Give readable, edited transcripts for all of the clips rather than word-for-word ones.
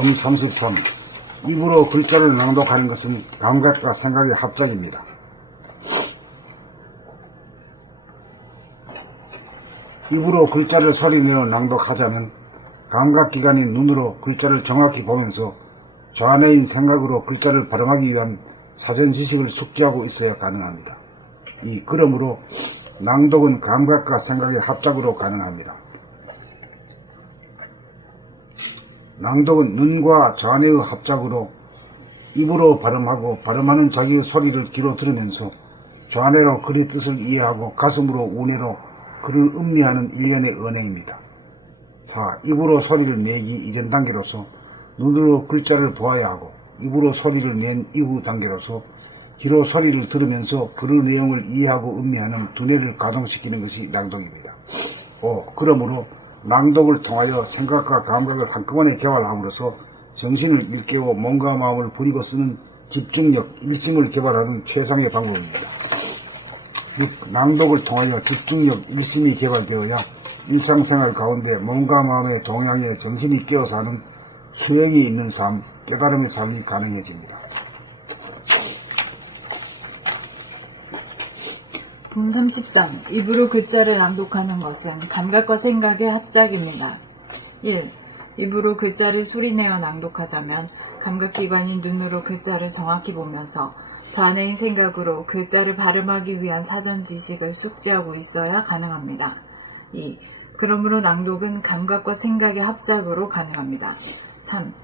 본 33. 입으로 글자를 낭독하는 것은 감각과 생각의 합작입니다. 입으로 글자를 소리내어 낭독하자면 감각기관인 눈으로 글자를 정확히 보면서 좌뇌인 생각으로 글자를 발음하기 위한 사전 지식을 숙지하고 있어야 가능합니다. 그러므로 낭독은 감각과 생각의 합작으로 가능합니다. 낭독은 눈과 좌뇌의 합작으로 입으로 발음하고 발음하는 자기의 소리를 귀로 들으면서 좌뇌로 글의 뜻을 이해하고 가슴으로 우뇌로 글을 음미하는 일련의 언행입니다. 4. 입으로 소리를 내기 이전 단계로서 눈으로 글자를 보아야 하고 입으로 소리를 낸 이후 단계로서 귀로 소리를 들으면서 글의 내용을 이해하고 음미하는 두뇌를 가동시키는 것이 낭독입니다. 5. 그러므로 낭독을 통하여 생각과 감각을 한꺼번에 개발함으로써 정신을 일깨워 몸과 마음을 부리고 쓰는 집중력, 일심을 개발하는 최상의 방법입니다. 6. 낭독을 통하여 집중력, 일심이 개발되어야 일상생활 가운데 몸과 마음의 동향에 정신이 깨어서 하는 수행이 있는 삶, 깨달음의 삶이 가능해집니다. 본 33. 입으로 글자를 낭독하는 것은 감각과 생각의 합작입니다. 1. 입으로 글자를 소리내어 낭독하자면 감각기관인 눈으로 글자를 정확히 보면서 좌뇌인 생각으로 글자를 발음하기 위한 사전 지식을 숙지하고 있어야 가능합니다. 2. 그러므로 낭독은 감각과 생각의 합작으로 가능합니다. 3.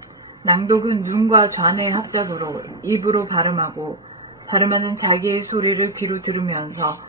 낭독은 눈과 좌뇌의 합작으로 입으로 발음하고 발음하는 자기의 소리를 귀로 들으면서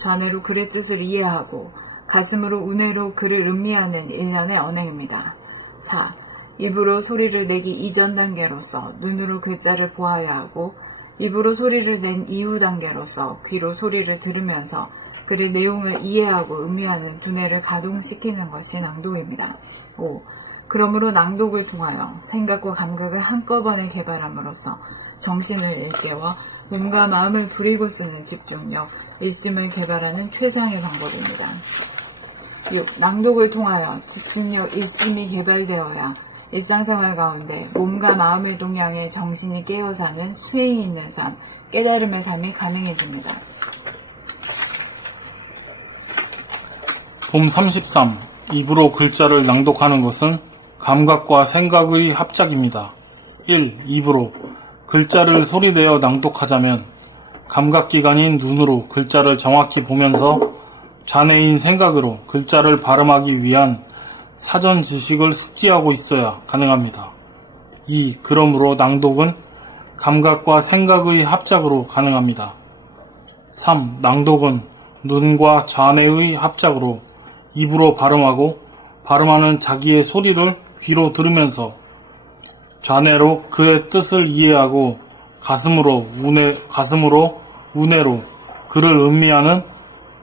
좌뇌로 글의 뜻을 이해하고 가슴으로 우뇌로 글을 음미하는 일련의 언행입니다. 4. 입으로 소리를 내기 이전 단계로서 눈으로 글자를 보아야 하고 입으로 소리를 낸 이후 단계로서 귀로 소리를 들으면서 글의 내용을 이해하고 음미하는 두뇌를 가동시키는 것이 낭독입니다. 5. 그러므로 낭독을 통하여 생각과 감각을 한꺼번에 개발함으로써 정신을 일깨워 몸과 마음을 부리고 쓰는 집중력, 일심을 개발하는 최상의 방법입니다. 6. 낭독을 통하여 집중력, 일심이 개발되어야 일상생활 가운데 몸과 마음의 동향에 정신이 깨어 사는 수행이 있는 삶, 깨달음의 삶이 가능해집니다. 본 33. 입으로 글자를 낭독하는 것은 감각과 생각의 합작입니다. 1. 입으로 글자를 소리내어 낭독하자면 감각기관인 눈으로 글자를 정확히 보면서 좌뇌인 생각으로 글자를 발음하기 위한 사전 지식을 숙지하고 있어야 가능합니다. 2. 그러므로 낭독은 감각과 생각의 합작으로 가능합니다. 3. 낭독은 눈과 좌뇌의 합작으로 입으로 발음하고 발음하는 자기의 소리를 귀로 들으면서 좌뇌로 그의 뜻을 이해하고 가슴으로 우뇌로 그를 음미하는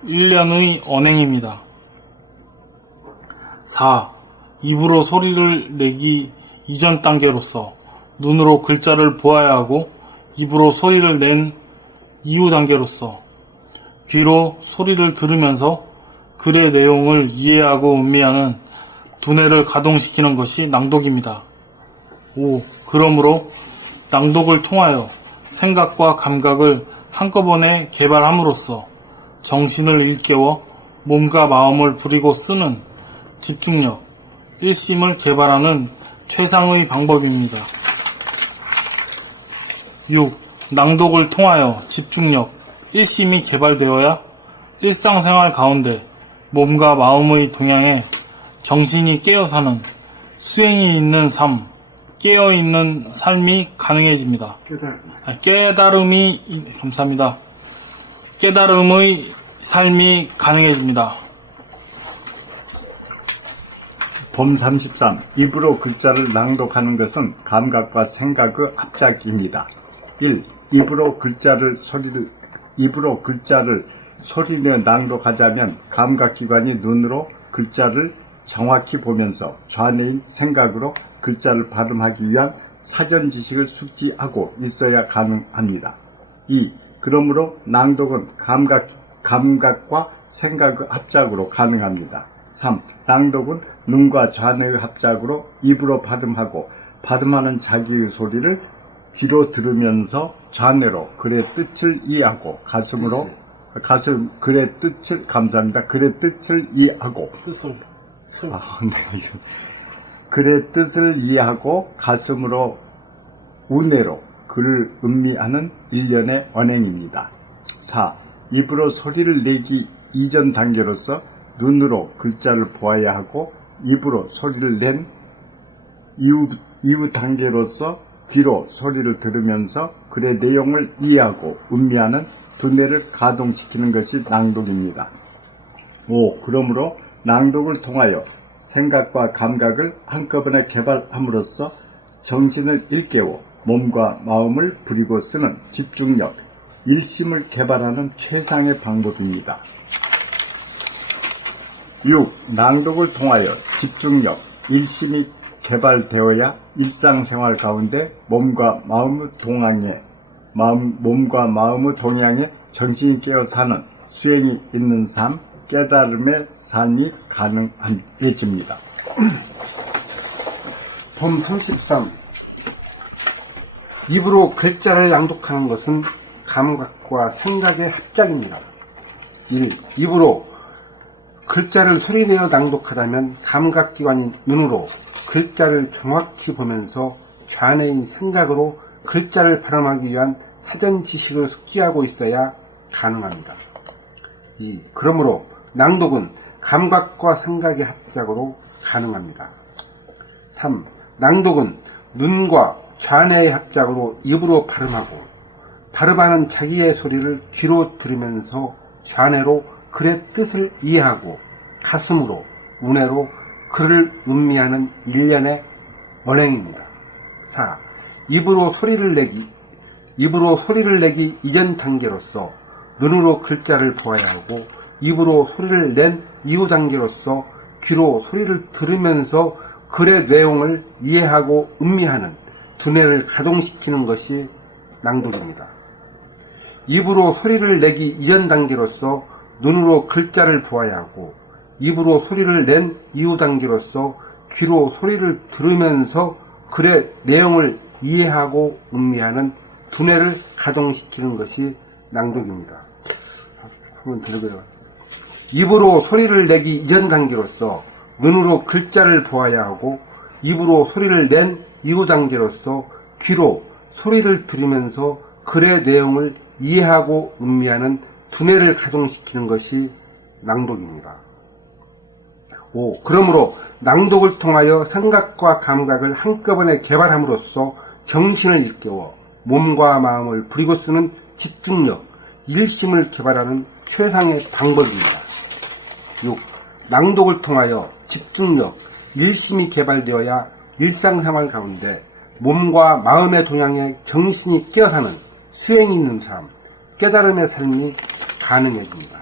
일련의 언행입니다. 4. 입으로 소리를 내기 이전 단계로서 눈으로 글자를 보아야 하고 입으로 소리를 낸 이후 단계로서 귀로 소리를 들으면서 글의 내용을 이해하고 음미하는 두뇌를 가동시키는 것이 낭독입니다. 5. 그러므로 낭독을 통하여 생각과 감각을 한꺼번에 개발함으로써 정신을 일깨워 몸과 마음을 부리고 쓰는 집중력, 일심을 개발하는 최상의 방법입니다. 6. 낭독을 통하여 집중력, 일심이 개발되어야 일상생활 가운데 몸과 마음의 동향에 정신이 깨어 사는 수행이 있는 삶, 깨어있는 삶이 가능해집니다. 감사합니다. 깨달음의 삶이 가능해집니다. 본 33. 입으로 글자를 낭독하는 것은 감각과 생각의 합작입니다. 1. 입으로 글자를 소리내어 낭독하자면 감각기관이 눈으로 글자를 정확히 보면서 좌뇌인 생각으로 글자를 발음하기 위한 사전 지식을 숙지하고 있어야 가능합니다. 2. 그러므로 낭독은 감각과 생각의 합작으로 가능합니다. 3. 낭독은 눈과 좌뇌의 합작으로 입으로 발음하고 발음하는 자기의 소리를 귀로 들으면서 좌뇌로 글의 뜻을 이해하고 가슴으로 글의 뜻을 감사합니다. 글의 뜻을 이해하고 글의 뜻을 이해하고 가슴으로 우뇌로 글을 음미하는 일련의 언행입니다. 4. 입으로 소리를 내기 이전 단계로서 눈으로 글자를 보아야 하고 입으로 소리를 낸 이후 단계로서 귀로 소리를 들으면서 글의 내용을 이해하고 음미하는 두뇌를 가동시키는 것이 낭독입니다. 5. 그러므로 낭독을 통하여 생각과 감각을 한꺼번에 개발함으로써 정신을 일깨워 몸과 마음을 부리고 쓰는 집중력, 일심을 개발하는 최상의 방법입니다. 6. 낭독을 통하여 집중력, 일심이 개발되어야 일상생활 가운데 몸과 마음의 동향에 정신이 깨어 사는 수행이 있는 삶, 깨달음의 삶이 가능해집니다. 범 33. 입으로 글자를 낭독하는 것은 감각과 생각의 합작입니다. 1. 입으로 글자를 소리내어 낭독하다면 감각기관인 눈으로 글자를 정확히 보면서 좌뇌인 생각으로 글자를 발음하기 위한 사전 지식을 숙지하고 있어야 가능합니다. 2. 그러므로 낭독은 감각과 생각의 합작으로 가능합니다. 3. 낭독은 눈과 좌뇌의 합작으로 입으로 발음하고 발음하는 자기의 소리를 귀로 들으면서 좌뇌로 글의 뜻을 이해하고 가슴으로 우뇌로 글을 음미하는 일련의 언행입니다. 4. 입으로 소리를 내기 이전 단계로서 눈으로 글자를 보아야 하고 입으로 소리를 낸 이후 단계로서 귀로 소리를 들으면서 글의 내용을 이해하고 음미하는 두뇌를 가동시키는 것이 낭독입니다. 입으로 소리를 내기 이전 단계로서 눈으로 글자를 보아야 하고 입으로 소리를 낸 이후 단계로서 귀로 소리를 들으면서 글의 내용을 이해하고 음미하는 두뇌를 가동시키는 것이 낭독입니다. 한번 들어보세요. 입으로 소리를 내기 이전 단계로서 눈으로 글자를 보아야 하고 입으로 소리를 낸 이후 단계로서 귀로 소리를 들으면서 글의 내용을 이해하고 음미하는 두뇌를 가동시키는 것이 낭독입니다. 5. 그러므로 낭독을 통하여 생각과 감각을 한꺼번에 개발함으로써 정신을 일깨워 몸과 마음을 부리고 쓰는 집중력, 일심을 개발하는 최상의 방법입니다. 6. 낭독을 통하여 집중력, 일심이 개발되어야 일상생활 가운데 몸과 마음의 동향에 정신이 끼어사는 수행이 있는 삶, 깨달음의 삶이 가능해집니다.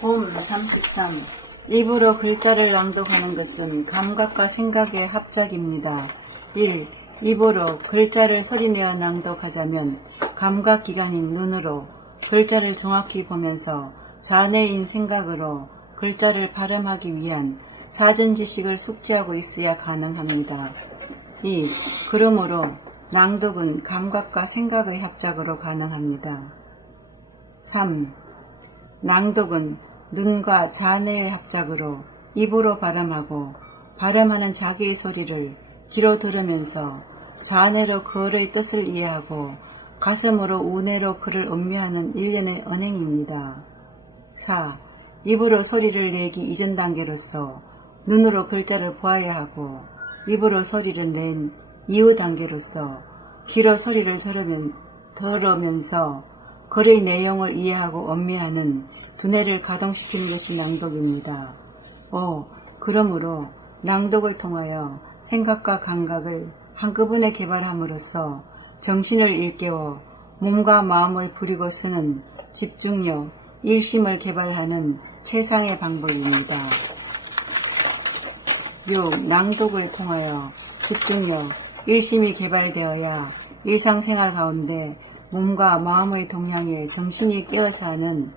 봄 33. 입으로 글자를 낭독하는 것은 감각과 생각의 합작입니다. 1. 입으로 글자를 소리내어 낭독하자면 감각기관인 눈으로 글자를 정확히 보면서 좌뇌인 생각으로 글자를 발음하기 위한 사전 지식을 숙지하고 있어야 가능합니다. 2. 그러므로 낭독은 감각과 생각의 합작으로 가능합니다. 3. 낭독은 눈과 좌뇌의 합작으로 입으로 발음하고 발음하는 자기의 소리를 귀로 들으면서 좌뇌로 글의 뜻을 이해하고 가슴으로 우뇌로 글을 음미하는 일련의 언행입니다. 4. 입으로 소리를 내기 이전 단계로서 눈으로 글자를 보아야 하고 입으로 소리를 낸 이후 단계로서 귀로 소리를 들으면서 글의 내용을 이해하고 음미하는 두뇌를 가동시키는 것이 낭독입니다. 5. 그러므로 낭독을 통하여 생각과 감각을 한꺼번에 개발함으로써 정신을 일깨워 몸과 마음을 부리고 쓰는 집중력, 일심을 개발하는 최상의 방법입니다. 6. 낭독을 통하여 집중력, 일심이 개발되어야 일상생활 가운데 몸과 마음의 동향에 정신이 깨어서 하는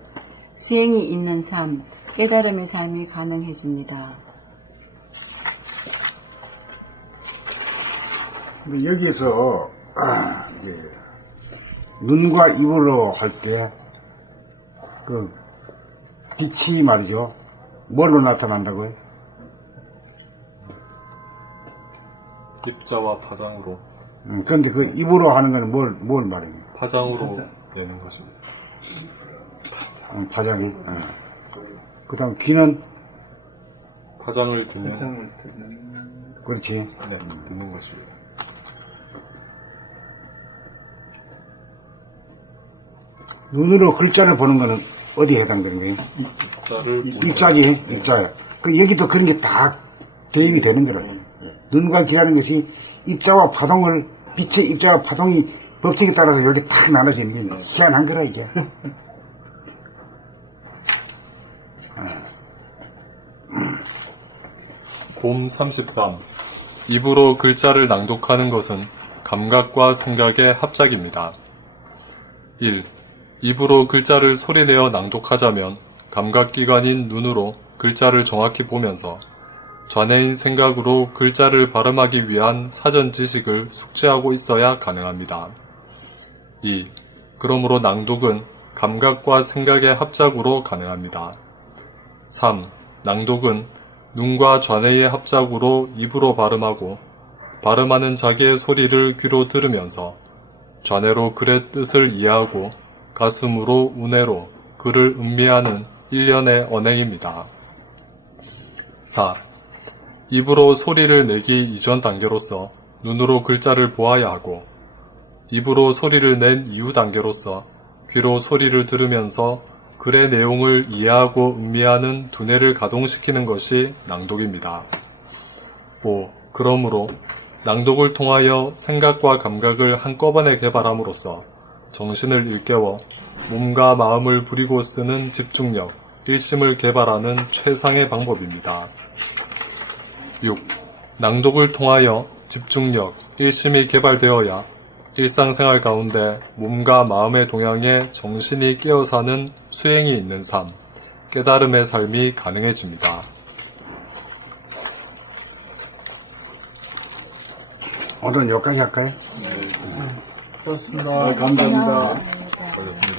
수행이 있는 삶, 깨달음의 삶이 가능해집니다. 근데 여기에서 이제 눈과 입으로 할 때 그 빛이 말이죠. 뭘로 나타난다고요? 입자와 파장으로 그런데 그 입으로 하는 거는 뭘 말입니까? 파장으로 내는 것입니다. 파장이. 그 다음 귀는 파장을 듣는 그렇지. 네, 듣는 것입니다. 눈으로 글자를 보는 거는 어디에 해당되는 거예요? 입자를 입자지, 입자야. 그 여기도 그런 게 다 대입이 되는 거라. 눈과 귀라는 것이 입자와 파동을, 빛의 입자와 파동이 법칙에 따라서 이렇게 딱 나눠지는 게 희한한 거라, 이게. 곰 33. 입으로 글자를 낭독하는 것은 감각과 생각의 합작입니다. 1. 입으로 글자를 소리내어 낭독하자면 감각기관인 눈으로 글자를 정확히 보면서 좌뇌인 생각으로 글자를 발음하기 위한 사전 지식을 숙지하고 있어야 가능합니다. 2. 그러므로 낭독은 감각과 생각의 합작으로 가능합니다. 3. 낭독은 눈과 좌뇌의 합작으로 입으로 발음하고 발음하는 자기의 소리를 귀로 들으면서 좌뇌로 글의 뜻을 이해하고 가슴으로 우뇌로 글을 음미하는 일련의 언행입니다. 4. 입으로 소리를 내기 이전 단계로서 눈으로 글자를 보아야 하고 입으로 소리를 낸 이후 단계로서 귀로 소리를 들으면서 글의 내용을 이해하고 음미하는 두뇌를 가동시키는 것이 낭독입니다. 5. 그러므로 낭독을 통하여 생각과 감각을 한꺼번에 개발함으로써 정신을 일깨워 몸과 마음을 부리고 쓰는 집중력, 일심을 개발하는 최상의 방법입니다. 6. 낭독을 통하여 집중력, 일심이 개발되어야 일상생활 가운데 몸과 마음의 동향에 정신이 깨어 사는 수행이 있는 삶, 깨달음의 삶이 가능해집니다. 오늘은 여기까지 할까요? 감사합니다. 수고하셨습니다.